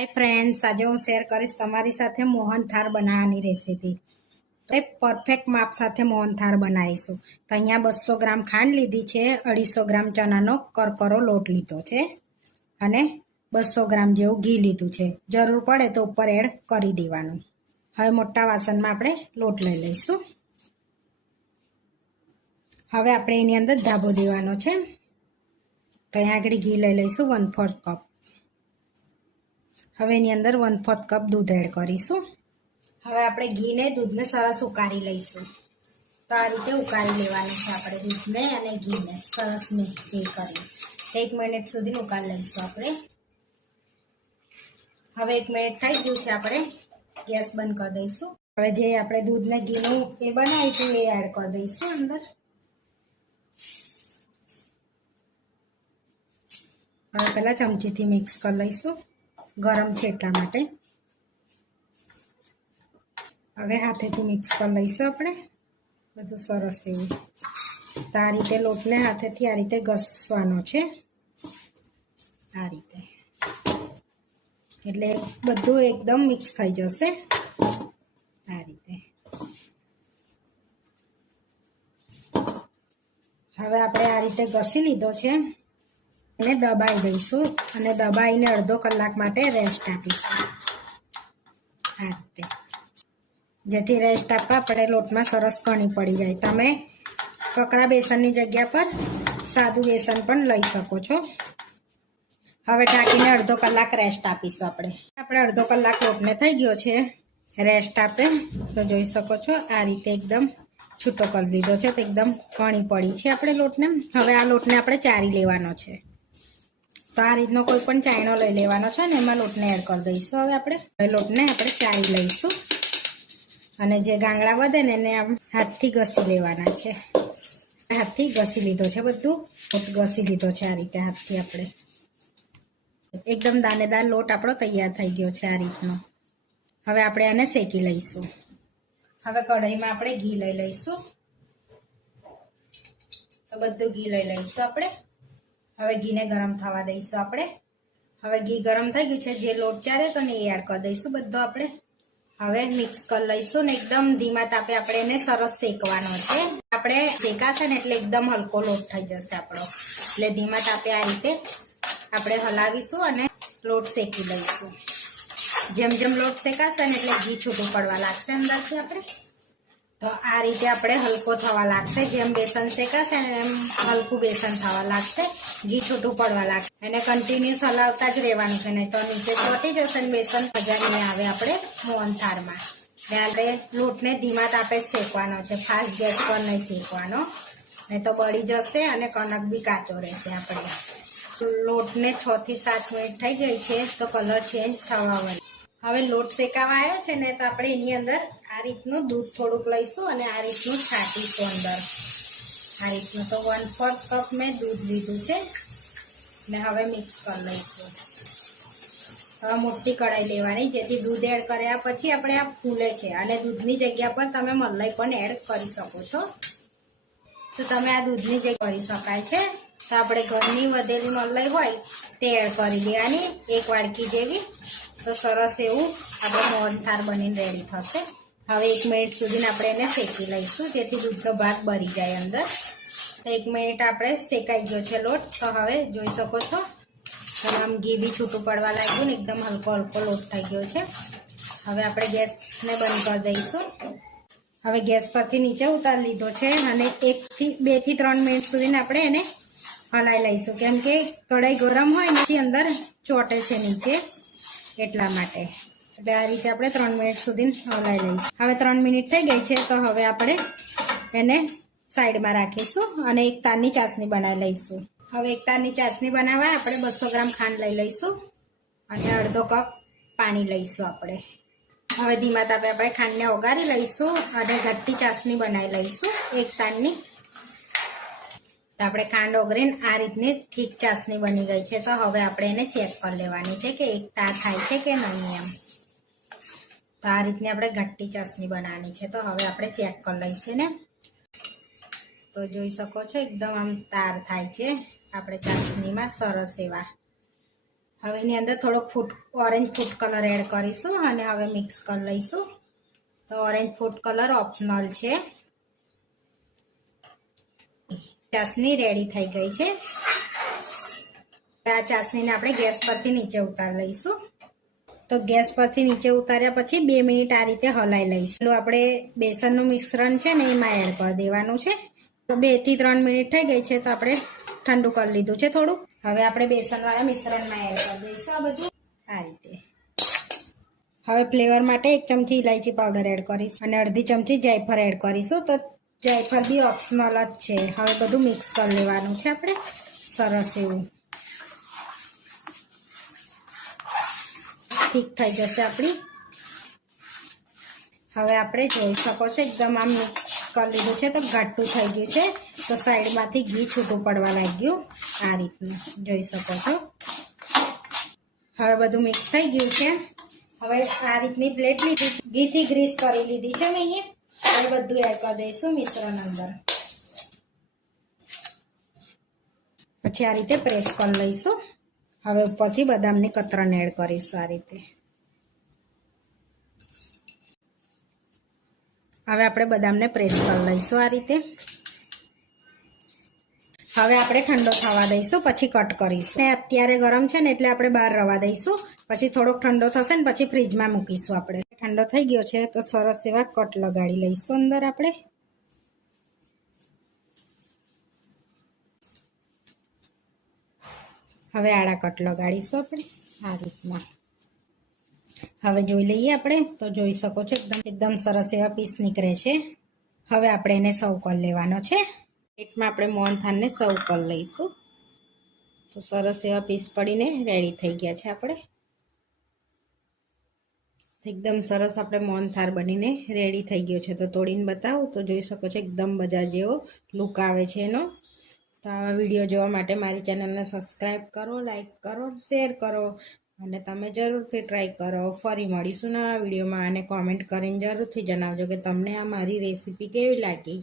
Hi friends આજે હું share કરીશ તમારી સાથે મોહનથાળ બનાવવાની રેસીપી એ પરફેક્ટ માપ સાથે મોહનથાળ બનાવીશું. તો અહીંયા બસો ગ્રામ ખાંડ લીધી છે, અઢીસો ગ્રામ ચણાનો કરકરો લોટ લીધો છે અને બસો ગ્રામ જેવું ઘી લીધું છે. જરૂર પડે તો ઉપર એડ કરી દેવાનું. હવે મોટા વાસણમાં આપણે લોટ લઈ લઈશું. હવે આપણે એની અંદર ધાબો દેવાનો છે. તો અહીંયા આગળ ઘી લઈ લઈશું વન ફોર્થ કપ હવે એની અંદર વન ફોર્થ કપ દૂધ એડ કરીશું. હવે આપણે ઘીને દૂધને સરસ ઉકાળી લઈશું. તો આ રીતે ઉકાળી લેવાનું છે આપણે દૂધને અને ઘીને. સરસ એ કરી એક મિનિટ સુધી ઉકાળી લઈશું આપણે. હવે એક મિનિટ થઈ ગયું છે આપણે ગેસ બંધ કરી દઈશું. હવે જે આપણે દૂધને ઘીનું એ બનાવ્યું હતું એ એડ કરી દઈશું અંદર. હવે પહેલાં ચમચીથી મિક્સ કરી લઈશું. ગરમ છે એટલા માટે. હવે હાથેથી મિક્સ કરી લઈશું આપણે. બધું સરસ એવું. તો આ રીતે લોટને હાથેથી આ રીતે ઘસવાનો છે. આ રીતે. એટલે બધું એકદમ મિક્સ થઈ જશે. આ રીતે. હવે આપણે આ રીતે ઘસી લીધો છે. એને દબાઈ દઈશું અને દબાઈને અડધો કલાક માટે રેસ્ટ આપીશું. આ રીતે. જેથી રેસ્ટ આપવા આપણે લોટમાં સરસ કણી પડી જાય. તમે કકરા બેસનની જગ્યા પર સાદું બેસન પણ લઈ શકો છો. હવે ઢાંકીને અડધો કલાક રેસ્ટ આપીશું આપણે. આપણે અડધો કલાક લોટને થઈ ગયો છે. રેસ્ટ આપે. તો જોઈ શકો છો, આ રીતે એકદમ છૂટો કરી દીધો છે. તો એકદમ કણી પડી છે આપણે લોટને. હવે આ લોટને આપણે ચારી લેવાનો છે. તો આ રીતનો કોઈ પણ ચાયણો લઈ લેવાનો છે ને એમાં લોટને એડ કરી દઈશું હવે આપણે. લોટને આપણે ચારી લઈશું. અને જે ગાંગડા વધે ને એને આમ હાથથી ઘસી લેવાના છે. હાથથી ઘસી લીધો છે બધું. ઘસી લીધો છે આ રીતે હાથથી આપણે. એકદમ દાનેદાર લોટ આપણો તૈયાર થઈ ગયો છે આ રીતનો. હવે આપણે આને શેકી લઈશું. હવે કઢાઈમાં આપણે ઘી લઈ લઈશું. તો બધું ઘી લઈ લઈશું આપણે. હવે ઘીને ગરમ થવા દઈશું આપણે. હવે ઘી ગરમ થઈ ગયું છે, જે લોટ ચારે તો એ એડ કરી દઈશું બધો આપણે. હવે મિક્સ કરી લઈશું ને એકદમ ધીમા તાપે આપણે એને સરસ શેકવાનો છે. આપણે શેકાશે ને એટલે એકદમ હલકો લોટ થઈ જશે આપણો. એટલે ધીમા તાપે આ રીતે આપણે હલાવીશું અને લોટ શેકી લઈશું. જેમ જેમ લોટ શેકાશે ને એટલે ઘી છૂટું પડવા લાગશે અંદરથી આપણે. તો આ રીતે આપણે હલકો થવા લાગશે, જેમ બેસન શેકાશે એમ હલકું બેસન થવા લાગશે, ઘી છૂટું પડવા લાગશે. એને કન્ટિન્યુઅસ હલાવતા જ રહેવાનું છે, નહીં તો નીચે ચોટી જશે ને બેસન મજા નહીં આવે આપણે મોહનથાળમાં આપણે લોટને ધીમા તાપે શેકવાનો છે, ફાસ્ટ ગેસ પર નહીં શેકવાનો. નહીં તો બળી જશે અને કણક બી કાચો રહેશે આપણે. લોટને છ થી સાત મિનિટ થઈ ગઈ છે, તો કલર ચેન્જ થવા વાળો હવે લોટ શેકાવા આવ્યો છે ને તો આપણે એની અંદર આ રીતનું દૂધ થોડુંક લઈશું અને આ રીતનું છાંટીશું અંદર. આ રીતનું તો વન ફોર્થ કપ મેં દૂધ લીધું છે. ને હવે મિક્સ કરી લઈશું. હવે મોટી કઢાઈ લેવાની, જેથી દૂધ એડ કર્યા પછી આપણે આ ફૂલે છે અને દૂધની જગ્યા પર તમે મલાઈ પણ એડ કરી શકો છો. તો તમે આ દૂધની જગ્યા કરી શકાય છે, તો આપણે ઘરની વધેલી મલાઈ હોય તે એડ કરી દેવાની, એક વાડકી જેવી. તો સરસ એવું આપણે મોહનથાર બનીને રેડી થશે. હવે એક મિનિટ સુધી આપણે એને શેકી લઈશું, જેથી દૂધનો ભાગ બરી જાય અંદર. તો એક મિનિટ આપણે શેકાઈ ગયો છે લોટ. તો હવે જોઈ શકો છો આમ ઘી બી છૂટું પડવા લાગ્યું ને એકદમ હલકો હલકો લોટ થઈ ગયો છે. હવે આપણે ગેસને બંધ કરી દઈશું. હવે ગેસ પરથી નીચે ઉતારી લીધો છે અને એકથી બેથી ત્રણ મિનિટ સુધી આપણે એને હલાવી લઈશું. કેમ કે કઢાઈ ગરમ હોય ને અંદર ચોટે છે નીચે. એટલા માટે. એટલે આ રીતે આપણે ત્રણ મિનિટ સુધી હલાવી લઈશું. હવે ત્રણ મિનિટ થઈ ગઈ છે, તો હવે આપણે એને સાઈડમાં રાખીશું અને એક તારની ચાસણી બનાવી લઈશું. હવે એક તારની ચાસણી બનાવવા આપણે બસો ગ્રામ ખાંડ લઈ લઈશું અને અડધો કપ પાણી લઈશું આપણે. હવે ધીમા તાપે આપણે ખાંડને ઓગાળી લઈશું અને ઘટ્ટી ચાસણી બનાવી લઈશું એક તારની. તો આપણે કાંડો ગ્રેન આ રીતની ઠીક ચાસણી બની ગઈ છે. તો હવે આપણે એને ચેક કરી લેવાની છે કે એક તાર થાય છે કે નહીં એમ. તો આ રીતની આપણે ઘટ્ટી ચાસણી બનાવવાની છે. તો હવે આપણે ચેક કરી લઈશું ને. તો જોઈ શકો છો એકદમ આમ તાર થાય છે આપણે ચાસણીમાં. સરસ એવા. હવે એની અંદર થોડોક food orange food colour add કરીશું અને હવે મિક્સ કરી લઈશું. તો ઓરેન્જ ફૂડ કલર ઓપ્શનલ છે. ચાસણી રેડી થઈ ગઈ છે. આ ચાસણીને આપણે ગેસ પરથી નીચે ઉતારી લઈશું. તો ગેસ પરથી નીચે ઉતાર્યા પછી બે મિનિટ આ રીતે હલાઈ લઈશું. આપણે બેસનનું મિશ્રણ છે ને એમાં એડ કરી દેવાનું છે. તો બેથી ત્રણ મિનિટ થઈ ગઈ છે તો આપણે ઠંડુ કરી લીધું છે થોડું. હવે આપણે બેસનવાળા મિશ્રણમાં એડ કરી દઈશું આ બધું. આ રીતે. હવે ફ્લેવર માટે એક ચમચી ઇલાયચી પાવડર એડ કરીશ અને અડધી ચમચી જાયફળ એડ કરીશું. તો જાયફળ બી ઓપ્શનલ જ છે. હવે બધું મિક્સ કરી લેવાનું છે આપણે. સરસ એવું. ઠીક થઈ જશે આપણી. હવે આપણે જોઈ શકો છો એકદમ આમ મિક્સ કરી લીધું છે તો ઘાટું થઈ ગયું છે. તો સાઈડમાંથી ઘી છૂટું પડવા લાગ્યું આ રીતનું. જોઈ શકો છો. હવે બધું મિક્સ થઈ ગયું છે. હવે આ રીતની પ્લેટ લીધી ઘીથી ગ્રીસ કરી લીધી છે મેં અહીંયા. હવે બધું એડ કરી દઈશું મિશ્રણ અંદર પછી આ રીતે પ્રેસ કરી લઈશું. હવે ઉપરથી બદામની કતરણ એડ કરીશું આ રીતે. હવે આપણે બદામને પ્રેસ કરી લઈશું આ રીતે. હવે આપણે ઠંડો થવા દઈશું, પછી કટ કરીશું. ને અત્યારે ગરમ છે ને એટલે આપણે બહાર રવા દઈશું. પછી થોડોક ઠંડો થશે ને પછી ફ્રીજમાં મૂકીશું આપણે. ઠંડો થઈ ગયો છે, તો સરસ એવા કટ લગાડી લઈશું અંદર આપણે. હવે આડા કટ લગાડીશું આપણે, આ રીતના. હવે જોઈ લઈએ આપણે, તો જોઈ શકો છો એકદમ એકદમ સરસ એવા પીસ નીકળે છે. હવે આપણે એને સર્વ કરી લેવાનો છે. પ્લેટમાં આપણે મોહનથાનને સર્વ કરી લઈશું. તો સરસ એવા પીસ પડીને રેડી થઈ ગયા છે આપણે. એકદમ સરસ આપણે મોહનથાર બનીને રેડી થઈ ગયો છે. તો તોડીને બતાવું તો જોઈ શકો છો એકદમ બજાર જેવો લુક આવે છે એનો. તો આવા વીડિયો જોવા માટે મારી ચેનલને સબસ્ક્રાઈબ કરો લાઈક કરો શેર કરો અને તમે જરૂરથી ટ્રાય કરો. ફરી મળીશું નવા વિડીયોમાં અને કોમેન્ટ કરીને જરૂરથી જણાવજો કે તમને આ મારી રેસીપી કેવી લાગી.